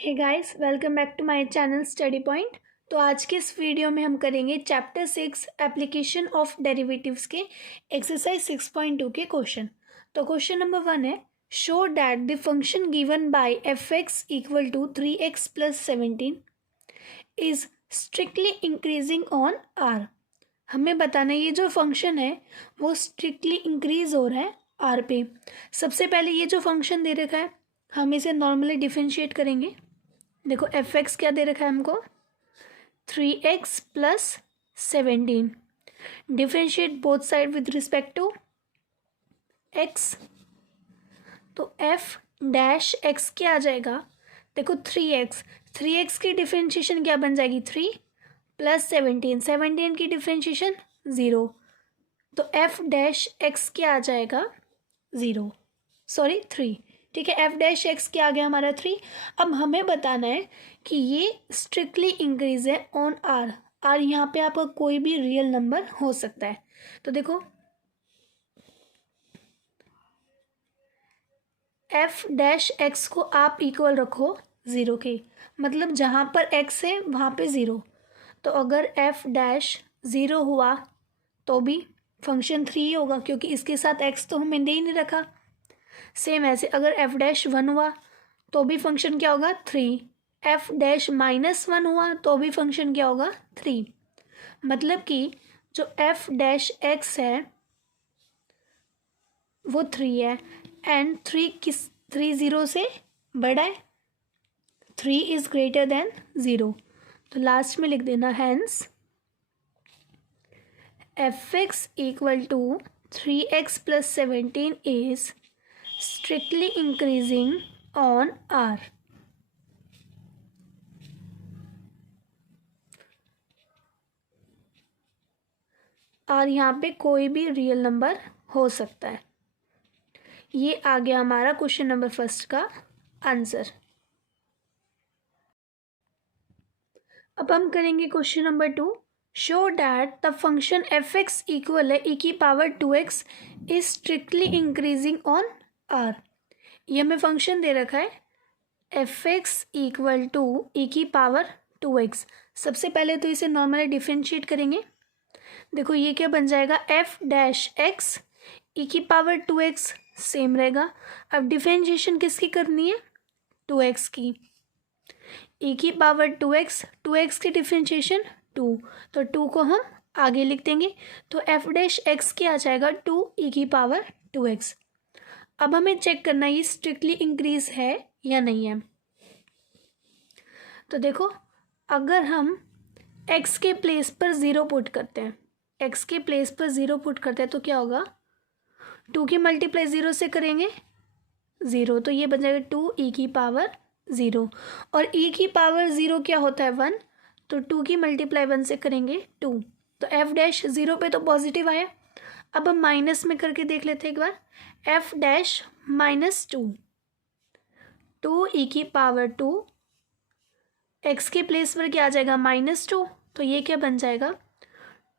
Hey guys, welcome back to my channel study point. तो आज के इस वीडियो में हम करेंगे चैप्टर 6 एप्लीकेशन ऑफ डेरिवेटिव्स के एक्सरसाइज 6.2 के क्वेश्चन। तो क्वेश्चन नंबर 1 है, show that the function given by f x equal to 3x plus 17 is strictly increasing on R. हमें बताना है ये जो फंक्शन है वो स्ट्रिक्टली इंक्रीज हो रहा है आर पे। सबसे पहले ये जो फंक्शन दे रखा है हम इसे नॉर्मली डिफरेंशिएट करेंगे। देखो एफ एक्स क्या दे रखा है हमको, 3x plus 17। Differentiate both side with respect to x। तो एफ डैश एक्स क्या आ जाएगा, देखो 3x की डिफरेंशिएशन क्या बन जाएगी, 3 प्लस 17 की डिफरेंशिएशन 0। तो एफ डैश एक्स क्या आ जाएगा, 0 सॉरी 3। ठीक है, एफ डैश एक्स क्या आ गया हमारा 3। अब हमें बताना है कि ये स्ट्रिक्टली इंक्रीज है ऑन आर। आर यहाँ पे आपका कोई भी रियल नंबर हो सकता है। तो देखो एफ डैश एक्स को आप इक्वल रखो 0 के, मतलब जहाँ पर एक्स है वहाँ पे 0। तो अगर एफ डैश 0 हुआ तो भी फंक्शन 3 होगा, क्योंकि इसके साथ एक्स तो हमने दे ही नहीं रखा। सेम ऐसे अगर एफ डैश 1 हुआ तो भी फंक्शन क्या होगा, 3। एफ डैश -1 हुआ तो भी फंक्शन क्या होगा, 3। मतलब कि जो एफ डैश एक्स है वो 3 है एंड 3 0 से बड़ा है, 3 इज ग्रेटर देन 0। तो लास्ट में लिख देना hence f x equal to 3x plus 17 is strictly increasing on R। और यहाँ पे कोई भी रियल नंबर हो सकता है। ये आ गया हमारा क्वेश्चन नंबर फर्स्ट का आंसर। अब हम करेंगे question number 2, show that the function f x equal है e⁻2x is strictly increasing on R। ये हमें फंक्शन दे रखा है f x equal to e⁻2x। सबसे पहले तो इसे नॉर्मली डिफरेंशिएट करेंगे। देखो ये क्या बन जाएगा, F dash x e⁻2x same रहेगा। अब डिफरेंशिएशन किसकी करनी है, 2x की। e⁻2x 2x की डिफरेंशिएशन 2, तो 2 को हम आगे लिख देंगे। तो एफ डैश एक्स क्या आ जाएगा, 2 e⁻2x। अब हमें चेक करना है ये स्ट्रिक्टली इंक्रीज है या नहीं है। तो देखो अगर हम x के प्लेस पर 0 पुट करते हैं, x के प्लेस पर 0 पुट करते हैं तो क्या होगा, 2 की मल्टीप्लाई 0 से करेंगे 0, तो ये बन जाएगा 2 e⁻0। और e⁻0 क्या होता है 1, तो 2 की मल्टीप्लाई 1 से करेंगे 2। तो एफ डैश 0 पे तो पॉजिटिव आया। अब हम माइनस में करके देख लेते हैं एक बार, एफ डैश -2, 2 e⁻2 एक्स के प्लेस पर क्या आ जाएगा, -2, तो ये क्या बन जाएगा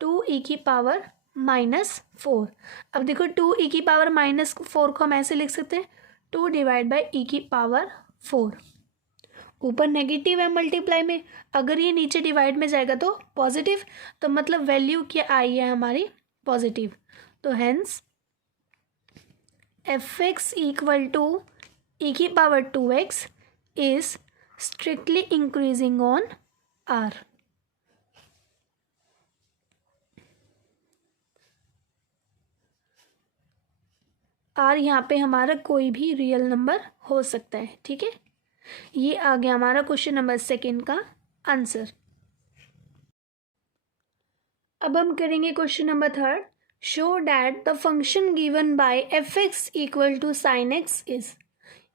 2 e⁻4। अब देखो 2 e⁻4 को हम ऐसे लिख सकते हैं 2 डिवाइड बाई e⁻4। ऊपर नेगेटिव है मल्टीप्लाई में, अगर ये नीचे डिवाइड में जाएगा तो पॉजिटिव, तो मतलब वैल्यू क्या आई है हमारी, पॉजिटिव। तो hence f x equal to e⁻2x is strictly increasing on R। R यहाँ पे हमारा कोई भी रियल नंबर हो सकता है। ठीक है, ये आ गया हमारा क्वेश्चन नंबर 2 का आंसर। अब हम करेंगे question number 3, show that the function given by f x equal to sine x is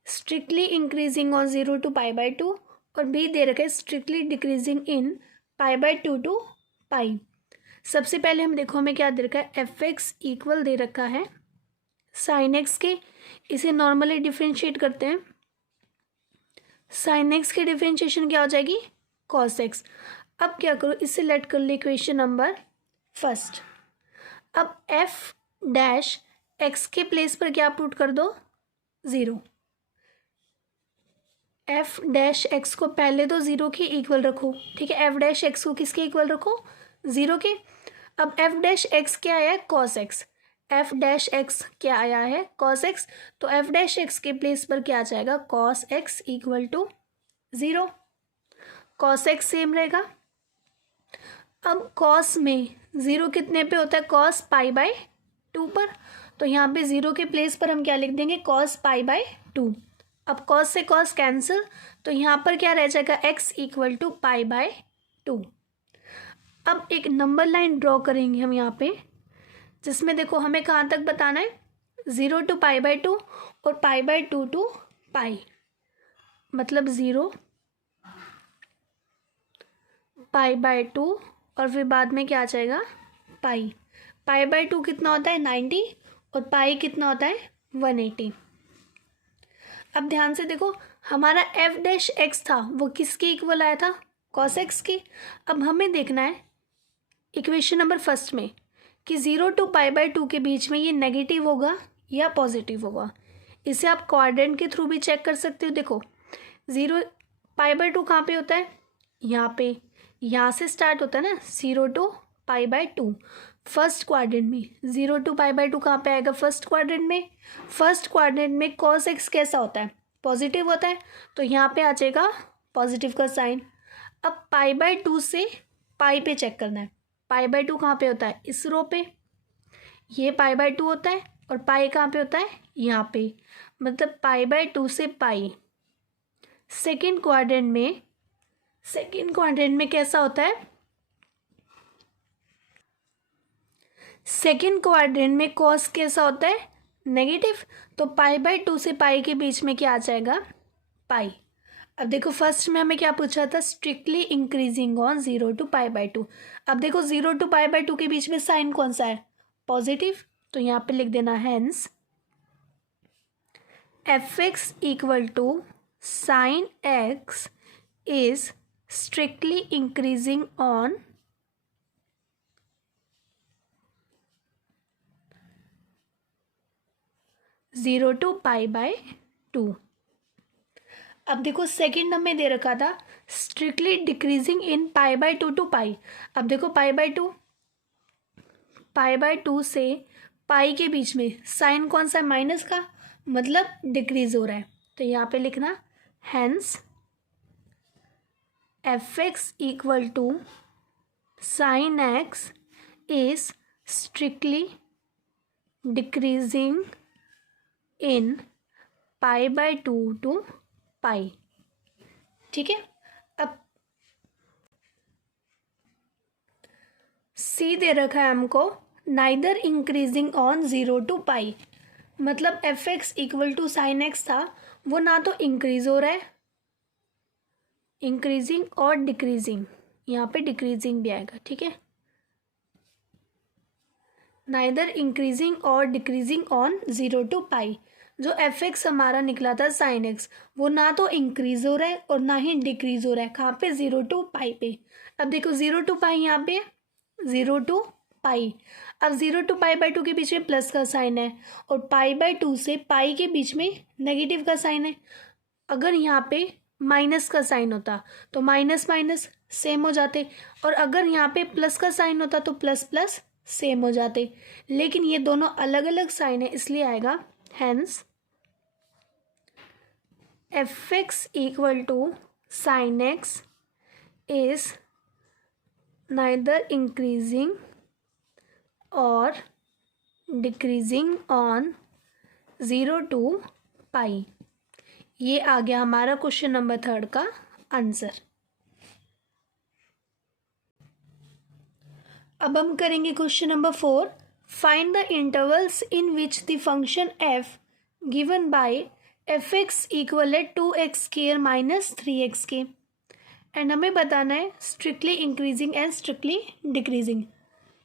strictly increasing on 0 to π/2 और बी दे रखा है स्ट्रिक्टली डिक्रीजिंग इन π/2 to π। सबसे पहले हम देखो हमें क्या दे रखा है, एफ एक्स इक्वल दे रखा है साइन एक्स के। इसे नॉर्मली डिफ्रेंशिएट करते हैं, साइन एक्स की डिफ्रेंशिएशन क्या हो जाएगी, कॉस एक्स। अब क्या करो, इसे लेट कर लो इक्वेशन नंबर फर्स्ट। अब एफ डैश एक्स के प्लेस पर क्या पुट कर दो, 0। एफ डैश एक्स को पहले तो ज़ीरो के इक्वल रखो, ठीक है। एफ डैश एक्स को किसके इक्वल रखो, ज़ीरो के। अब एफ डैश एक्स क्या आया है, cos x. F dash x क्या आया है, कॉस एक्स। तो एफ डैश एक्स के प्लेस पर क्या आ जाएगा, cos x equal to zero. Cos x same रहेगा। अब कॉस में ज़ीरो कितने पे होता है, कॉस पाई बाय टू पर। तो यहाँ पे ज़ीरो के प्लेस पर हम क्या लिख देंगे, कॉस पाई बाय टू। अब कॉस से कॉस कैंसिल, तो यहाँ पर क्या रह जाएगा, x equal to pi by two. अब एक नंबर लाइन ड्रॉ करेंगे हम यहाँ पे, जिसमें देखो हमें कहाँ तक बताना है, zero to pi by two और pi by two to pi, मतलब ज़ीरो पाई बाय टू और फिर बाद में क्या आ जाएगा, पाई। पाई बाय टू कितना होता है, 90, और पाई कितना होता है, 180। अब ध्यान से देखो, हमारा एफ डैश एक्स था वो किसके इक्वल आया था, कॉस एक्स की। अब हमें देखना है इक्वेशन नंबर फर्स्ट में कि zero to pi by two के बीच में ये नेगेटिव होगा या पॉजिटिव होगा। इसे आप क्वाड्रेंट के थ्रू भी चेक कर सकते हो। देखो ज़ीरो पाई बाय टू कहाँ पे होता है, यहाँ पे, यहाँ से स्टार्ट होता है ना, zero to pi by two first quadrant में। Zero to pi by two कहाँ पे आएगा, फर्स्ट क्वाड्रेंट में। फर्स्ट क्वाड्रेंट में कॉस एक्स कैसा होता है, पॉजिटिव होता है, तो यहाँ पे आ जाएगा पॉजिटिव का साइन। अब पाई बाय टू से पाई पे चेक करना है। पाई बाय टू कहाँ पे होता है, इस रो पे, ये पाई बाय टू होता है, और पाई कहाँ पे होता है, यहाँ पे, मतलब पाई बाय टू से पाई। सेकेंड क्वाड्रेंट में कैसा होता है, सेकेंड क्वाड्रेंट में कॉस कैसा होता है, नेगेटिव। तो पाई बाय टू से पाई के बीच में क्या आ जाएगा, पाई। अब देखो फर्स्ट में हमें क्या पूछा था, strictly increasing on zero to pi by two. अब देखो zero to pi by two के बीच में साइन कौन सा है, पॉजिटिव। तो यहाँ पे लिख देना hence f x equal to sine x is strictly increasing on zero to pi by two. अब देखो सेकेंड हमें दे रखा था strictly decreasing in pi by two to pi. अब देखो पाई बाय टू से पाई के बीच में साइन कौन सा है, माइनस का, मतलब डिक्रीज हो रहा है। तो यहाँ पे लिखना hence f x equal to sine x is strictly decreasing in pi by two to pi. ठीक है। अब सी दे रखा है हमको neither increasing on zero to pi, मतलब f x equal to sine x था, वो ना तो इंक्रीज हो रहा है, इंक्रीजिंग और डिक्रीजिंग, यहाँ पे डिक्रीजिंग भी आएगा। ठीक है, नाइदर इंक्रीजिंग और डिक्रीजिंग ऑन ज़ीरो टू पाई। जो एफ एक्स हमारा निकला था साइन एक्स, वो ना तो इंक्रीज हो रहा है और ना ही डिक्रीज हो रहा है। कहाँ पे, ज़ीरो टू पाई पे। अब देखो ज़ीरो टू पाई यहाँ पे, ज़ीरो टू पाई। अब zero to pi by two के बीच में प्लस का साइन है, और पाई बाय टू से पाई के बीच में नेगेटिव का साइन है। अगर यहाँ पे माइनस का साइन होता तो माइनस माइनस सेम हो जाते, और अगर यहाँ पे प्लस का साइन होता तो प्लस प्लस सेम हो जाते। लेकिन ये दोनों अलग अलग साइन है, इसलिए आएगा hence f x equal to sine x is neither increasing और decreasing on zero to pi. ये आ गया हमारा क्वेश्चन नंबर थर्ड का आंसर। अब हम करेंगे question number four. Find the intervals in which the function f given by f x equal है 2x स्क्वायर माइनस 3x के, एंड हमें बताना है strictly increasing and strictly decreasing.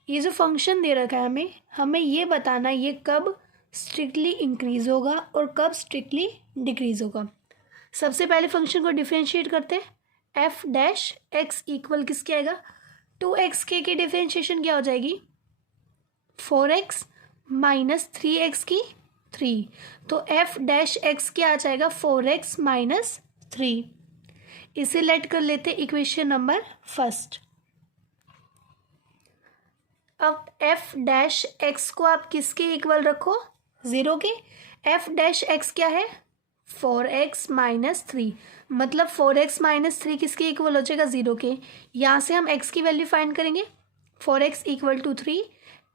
ये जो फंक्शन दे रखा है हमें ये बताना है ये कब स्ट्रिक्टली इंक्रीज होगा और कब स्ट्रिक्टली डिक्रीज होगा। सबसे पहले फंक्शन को डिफरेंशिएट करते हैं। एफ डैश एक्स इक्वल किसके आएगा, 2x के की डिफरेंशिएशन क्या हो जाएगी, 4x माइनस 3x की 3। तो एफ डैश एक्स क्या आ जाएगा, 4x माइनस 3। इसे लेट कर लेते इक्वेशन नंबर फर्स्ट। अब एफ डैश एक्स को आप किसके इक्वल रखो, 0 के। एफ डैश एक्स क्या है, 4x माइनस 3, मतलब 4x माइनस 3 किसके इक्वल हो जाएगा, 0 के। यहाँ से हम x की वैल्यू फाइंड करेंगे, 4x इक्वल टू 3,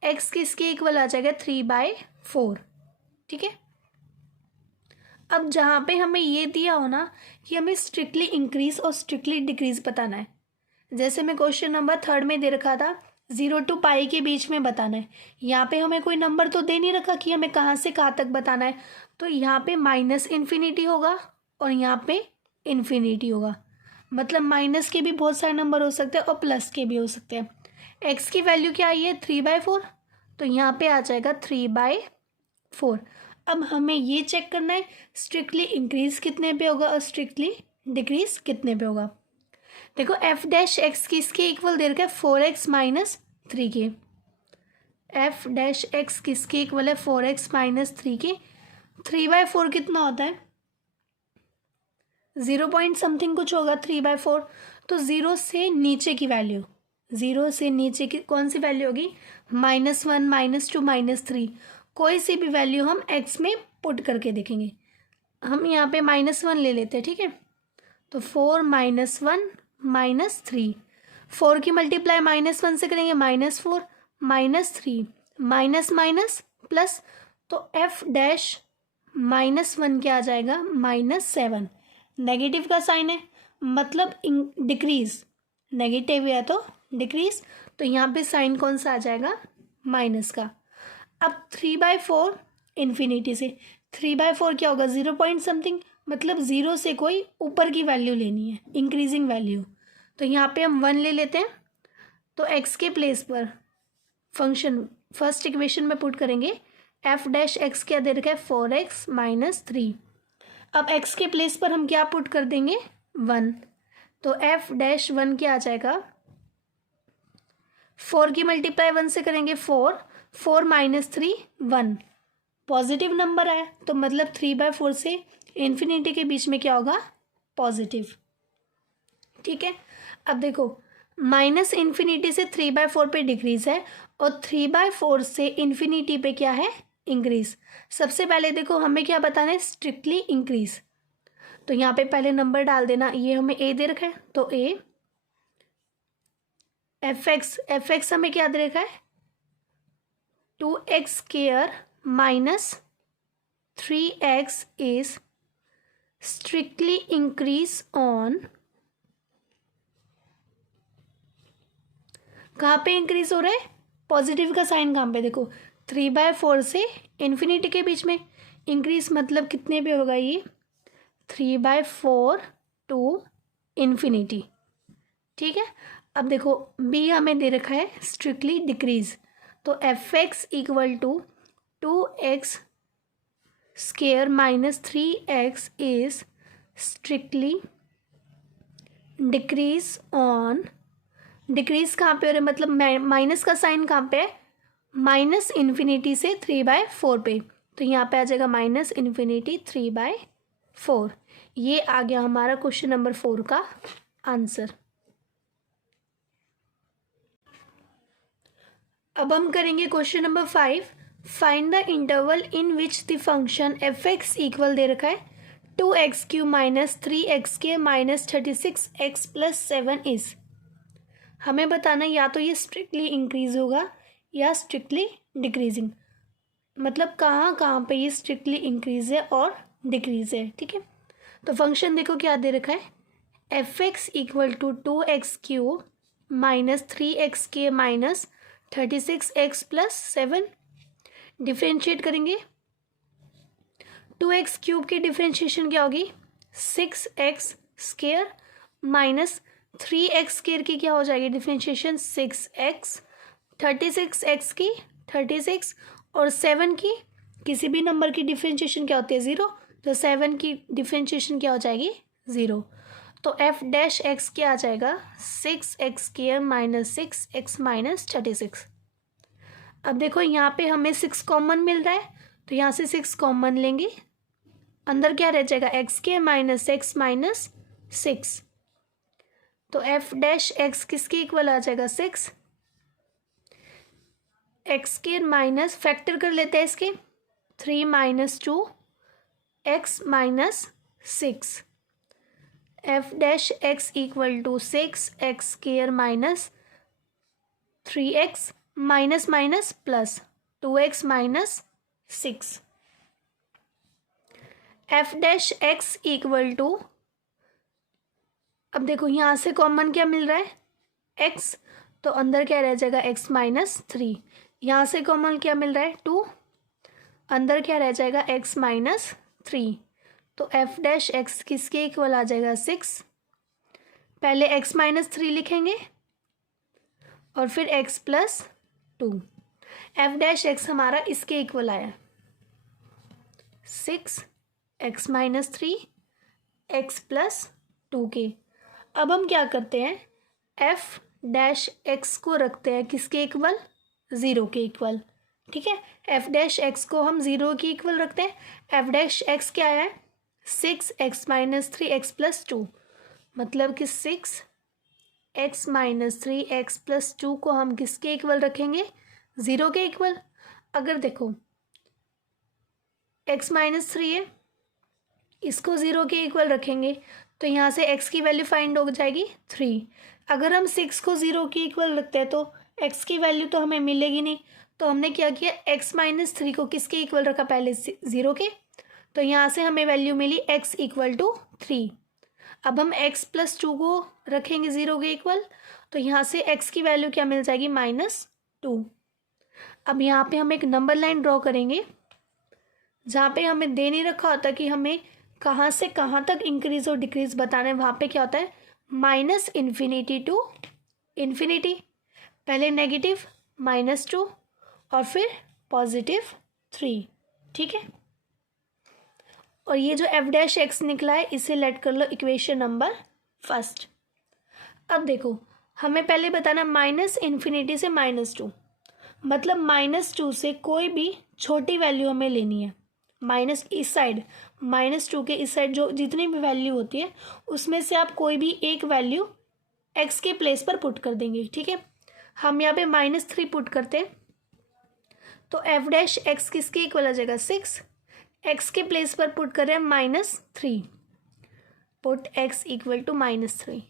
x किसके इक्वल आ जाएगा, 3/4। ठीक है। अब जहाँ पे हमें ये दिया हो ना कि हमें स्ट्रिक्टली इंक्रीज और स्ट्रिक्टली डिक्रीज बताना है, जैसे मैं क्वेश्चन नंबर 3 में दे रखा था 0 to पाई के बीच में बताना है। यहाँ पे हमें कोई नंबर तो दे नहीं रखा कि हमें कहाँ से कहाँ तक बताना है, तो यहाँ पे माइनस इन्फिनिटी होगा और यहाँ पे इन्फिनिटी होगा, मतलब माइनस के भी बहुत सारे नंबर हो सकते हैं और प्लस के भी हो सकते हैं। एक्स की वैल्यू क्या आई है, 3/4, तो यहाँ पे आ जाएगा 3/4। अब हमें ये चेक करना है स्ट्रिक्टली इंक्रीज कितने पे होगा और स्ट्रिक्टली डिक्रीज कितने पे होगा। देखो एफ डैश एक्स किसके इक्वल दे रखा है, 4x माइनस 3 के। एफ डैश एक्स किसके इक्वल है, 4x माइनस 3 के। 3/4 कितना होता है, 0 पॉइंट समथिंग कुछ होगा 3/4। तो 0 से नीचे की वैल्यू, 0 से नीचे की कौन सी वैल्यू होगी, -1 -2 -3, कोई सी भी वैल्यू हम x में पुट करके देखेंगे। हम यहाँ पे -1 ले लेते हैं, ठीक है। तो 4 -1 -3, 4 की मल्टीप्लाई -1 से करेंगे, -4 -3 माइनस माइनस प्लस, तो एफ डैश -1 क्या आ जाएगा, -7। नेगेटिव का साइन है मतलब डिक्रीज, नेगेटिव या तो डिक्रीज, तो यहाँ पे साइन कौन सा आ जाएगा, माइनस का। अब 3/4 इन्फिनिटी से, 3/4 क्या होगा, 0 पॉइंट समथिंग, मतलब 0 से कोई ऊपर की वैल्यू लेनी है, इंक्रीजिंग वैल्यू। तो यहाँ पे हम 1 ले लेते हैं, तो x के प्लेस पर फंक्शन फर्स्ट इक्वेशन में पुट करेंगे, एफ डैश एक्स क्या दे रखा है, 4x माइनस 3। अब x के प्लेस पर हम क्या पुट कर देंगे, 1, तो एफ डैश 1 क्या आ जाएगा, 4 की मल्टीप्लाई 1 से करेंगे 4, 4 -3 1, पॉजिटिव नंबर आया तो मतलब 3/4 से इन्फिनिटी के बीच में क्या होगा, पॉजिटिव। ठीक है। अब देखो माइनस इन्फिनिटी से 3/4 पे डिक्रीज है और 3/4 से इन्फिनिटी पे क्या है, इंक्रीज। सबसे पहले देखो हमें क्या बताना है, स्ट्रिक्टली इंक्रीज, तो यहाँ पे पहले नंबर डाल देना, ये हमें a दे रखा है तो a, एफ एक्स हमें क्या दे रखा है, 2x² minus 3x is strictly increase on, कहाँ पे इंक्रीज हो रहा है, पॉजिटिव का साइन कहाँ पे, देखो 3/4 से इन्फिनिटी के बीच में इंक्रीज, मतलब कितने पे होगा ये, 3/4 टू इन्फिनिटी। ठीक है। अब देखो b हमें दे रखा है स्ट्रिक्टली डिक्रीज, तो f x equal to 2x² minus 3x is strictly decrease on, decrease कहाँ पे हो रहा है, मतलब माइनस का साइन कहाँ पे है, माइनस इन्फिनिटी से 3/4 पे, तो यहाँ पे आ जाएगा माइनस इन्फिनिटी 3/4। ये आ गया हमारा क्वेश्चन नंबर 4 का आंसर। अब हम करेंगे question number 5, find the interval in which the function f x equal दे रखा है 2x³ minus 3x² minus 36x plus 7 is. हमें बताना या तो ये स्ट्रिक्टली इंक्रीज होगा या स्ट्रिक्टली डिक्रीजिंग, मतलब कहाँ कहाँ पे ये स्ट्रिक्टली इंक्रीज है और डिक्रीज है। ठीक है। तो फंक्शन देखो क्या दे रखा है, f x equal to 2x³ minus 3x² minus 36x plus 7। Differentiate करेंगे, 2x³ की डिफ्रेंशिएशन क्या होगी, 6x² माइनस 3x² की क्या हो जाएगी डिफ्रेंशिएशन, 6x, 36x की 36 और 7 की किसी भी नंबर की डिफ्रेंशिएशन क्या होती है, 0, तो 7 की डिफ्रेंशिएशन क्या हो जाएगी, 0। तो एफ डैश एक्स क्या आ जाएगा, 6x² माइनस 6x माइनस 36। अब देखो यहाँ पे हमें 6 कॉमन मिल रहा है, तो यहाँ से 6 कॉमन लेंगे अंदर क्या रह जाएगा, एक्स के माइनस एक्स माइनस 6। तो एफ डैश एक्स किसके इक्वल आ जाएगा, 6। एक्स के माइनस फैक्टर कर लेते हैं इसके, 3 minus 2 x minus 6। F dash x equal to 6 x square minus 3x minus minus plus 2x minus 6। F dash x equal to, अब देखो यहाँ से कॉमन क्या मिल रहा है, x, तो अंदर क्या रह जाएगा, x माइनस 3। यहाँ से कॉमन क्या मिल रहा है, 2, अंदर क्या रह जाएगा, x माइनस 3। तो एफ डैश एक्स किसके इक्वल आ जाएगा, 6। पहले x माइनस 3 लिखेंगे और फिर x plus 2। F dash x हमारा इसके इक्वल आया, 6 x माइनस 3 x प्लस 2 के। अब हम क्या करते हैं, एफ डैश एक्स को रखते हैं किसके इक्वल, 0 के इक्वल। ठीक है, एफ डैश एक्स को हम 0 के इक्वल रखते हैं। एफ डैश एक्स क्या है, 6 x माइनस 3 x प्लस 2, मतलब कि 6 x माइनस 3 x प्लस 2 को हम किसके इक्वल रखेंगे, 0 के इक्वल। अगर देखो x माइनस 3 है, इसको 0 के इक्वल रखेंगे तो यहाँ से x की वैल्यू फाइंड हो जाएगी 3। अगर हम 6 को 0 के इक्वल रखते हैं तो x की वैल्यू तो हमें मिलेगी नहीं। तो हमने क्या किया, x माइनस 3 को किसके इक्वल रखा, पहले 0 के, तो यहाँ से हमें वैल्यू मिली x इक्वल टू 3। अब हम x प्लस 2 को रखेंगे 0 के इक्वल, तो यहाँ से x की वैल्यू क्या मिल जाएगी, -2। अब यहाँ पे हम एक नंबर लाइन ड्रॉ करेंगे जहाँ पे हमें दे नहीं रखा होता कि हमें कहाँ से कहाँ तक इंक्रीज और डिक्रीज बताना है। वहाँ पे क्या होता है, -∞ टू इन्फिनिटी, पहले नेगेटिव -2 और फिर +3। ठीक है, और ये जो एफ डैश एक्स निकला है इसे लेट कर लो इक्वेशन नंबर फर्स्ट। अब देखो हमें पहले बताना -∞ से -2, मतलब -2 से कोई भी छोटी वैल्यू हमें लेनी है। माइनस इस साइड, -2 के इस साइड जो जितनी भी वैल्यू होती है उसमें से आप कोई भी एक वैल्यू x के प्लेस पर पुट कर देंगे। ठीक है, हम यहाँ पे -3 पुट करते हैं तो एफ डैश एक्स किसके इक्वल आ जाएगा, 6। x के प्लेस पर पुट कर रहे हैं -3, पुट x इक्वल टू -3।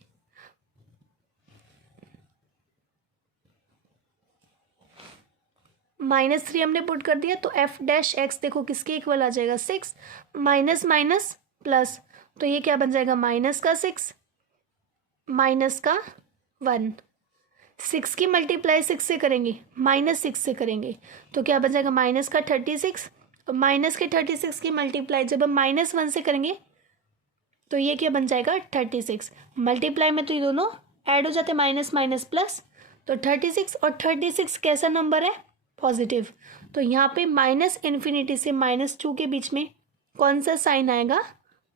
-3 हमने पुट कर दिया तो एफ डैश एक्स देखो किसके इक्वल आ जाएगा, 6 माइनस माइनस प्लस, तो ये क्या बन जाएगा, -6 माइनस का 1। 6 की मल्टीप्लाई 6 से करेंगे, -6 से करेंगे तो क्या बन जाएगा, -36। और -36 की मल्टीप्लाई जब हम -1 से करेंगे तो ये क्या बन जाएगा, 36। मल्टीप्लाई में तो ये दोनों ऐड हो जाते हैं, माइनस माइनस प्लस, तो 36। और 36 कैसा नंबर है, पॉजिटिव। तो यहाँ पे -∞ से -2 के बीच में कौन सा साइन आएगा,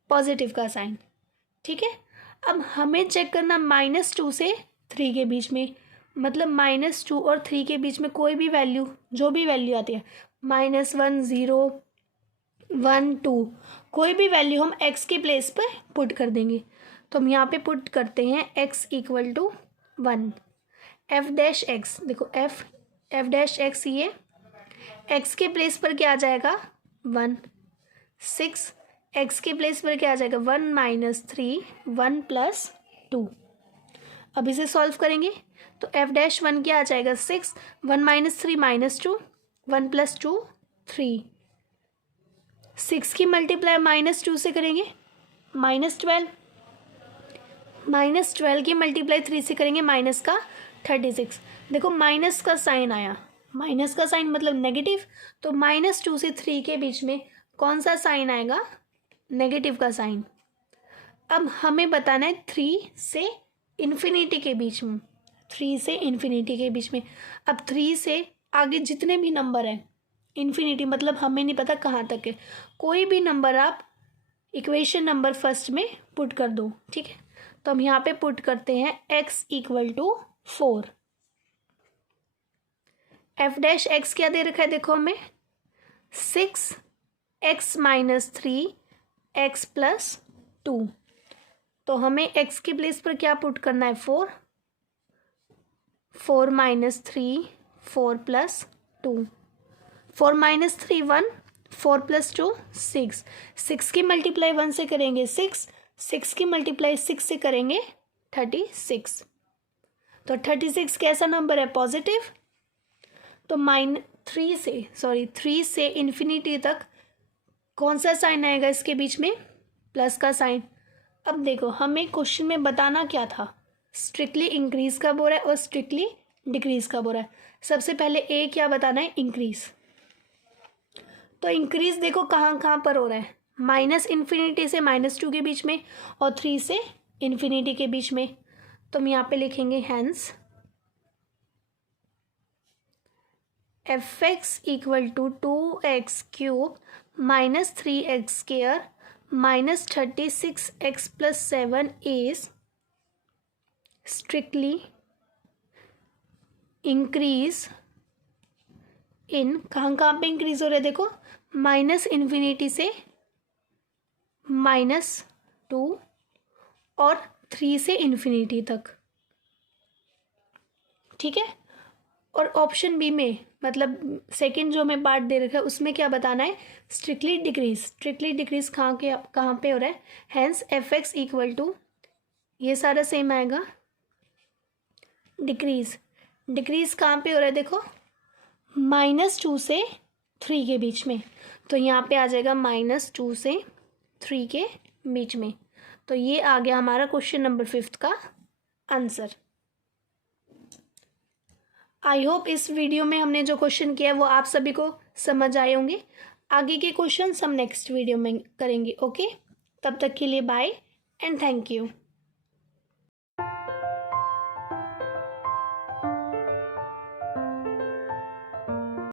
पॉजिटिव का साइन। ठीक है, अब हमें चेक करना -2 से 3 के बीच में, मतलब -2 और 3 के बीच में कोई भी वैल्यू, जो भी वैल्यू आती है, -1 0 1 2, कोई भी वैल्यू हम x के प्लेस पर पुट कर देंगे। तो हम यहाँ पे पुट करते हैं x equal to 1। F dash x देखो, एफ डैश एक्स, ये x के प्लेस पर क्या आ जाएगा, 1। 6 x के प्लेस पर क्या आ जाएगा, 1 - 3 1 + 2। अब इसे सॉल्व करेंगे तो एफ डैश 1 क्या आ जाएगा, 6 1 - 3 -2 1 + 2 3। 6 की मल्टीप्लाई -2 से करेंगे, -12। -12 की मल्टीप्लाई 3 से करेंगे, -36। देखो माइनस का साइन आया, माइनस का साइन मतलब नेगेटिव, तो -2 से 3 के बीच में कौन सा साइन आएगा, नेगेटिव का साइन। अब हमें बताना है 3 से इन्फिनिटी के बीच में, 3 से इन्फिनिटी के बीच में। अब 3 से आगे जितने भी नंबर हैं, इन्फिनिटी मतलब हमें नहीं पता कहाँ तक है, कोई भी नंबर आप इक्वेशन नंबर फर्स्ट में पुट कर दो। ठीक है, तो हम यहाँ पे पुट करते हैं x equal to 4। F dash x क्या दे रखा है, देखो हमें 6 x - 3 एक्स प्लस टू। तो हमें एक्स की प्लेस पर क्या पुट करना है, 4, 4 माइनस 3, 4 प्लस 2, 4 माइनस 3 1, 4 प्लस 2 6, 6 की मल्टीप्लाई 1 से करेंगे 6, 6 की मल्टीप्लाई 6 से करेंगे 36। तो 36 कैसा नंबर है, पॉजिटिव। तो थ्री से इन्फिनिटी तक कौन सा साइन आएगा इसके बीच में, प्लस का साइन। अब देखो हमें क्वेश्चन में बताना क्या था, स्ट्रिक्टली इंक्रीज कब हो रहा है और स्ट्रिक्टली डिक्रीज कब हो रहा है। सबसे पहले ए क्या बताना है, इंक्रीज। तो इंक्रीज देखो कहाँ कहाँ पर हो रहा है, माइनस इन्फिनिटी से -2 के बीच में और 3 से इन्फिनिटी के बीच में। तो हम यहाँ पे लिखेंगे hence f x equal to 2x cube minus 3x square minus 36x plus 7 is strictly increase in, कहाँ कहाँ पे इंक्रीज हो रहा है देखो, माइनस इन्फिनिटी से -2 और 3 से इन्फिनिटी तक, ठीक है। और ऑप्शन बी में मतलब सेकंड जो हमें पार्ट दे रखा है उसमें क्या बताना है, स्ट्रिक्टली डिक्रीज। स्ट्रिक्टली डिक्रीज कहाँ पे हो रहा है, hence f x equal to, ये सारा सेम आएगा, डिक्रीज। डिक्रीज कहाँ पे हो रहा है देखो, -2 से 3 के बीच में। तो यहाँ पे आ जाएगा -2 से 3 के बीच में। तो ये आ गया हमारा क्वेश्चन नंबर 5 का आंसर। आई होप इस वीडियो में हमने जो क्वेश्चन किया है वो आप सभी को समझ आए होंगे। आगे के क्वेश्चन हम नेक्स्ट वीडियो में करेंगे। ओके, तब तक के लिए बाय एंड थैंक यू।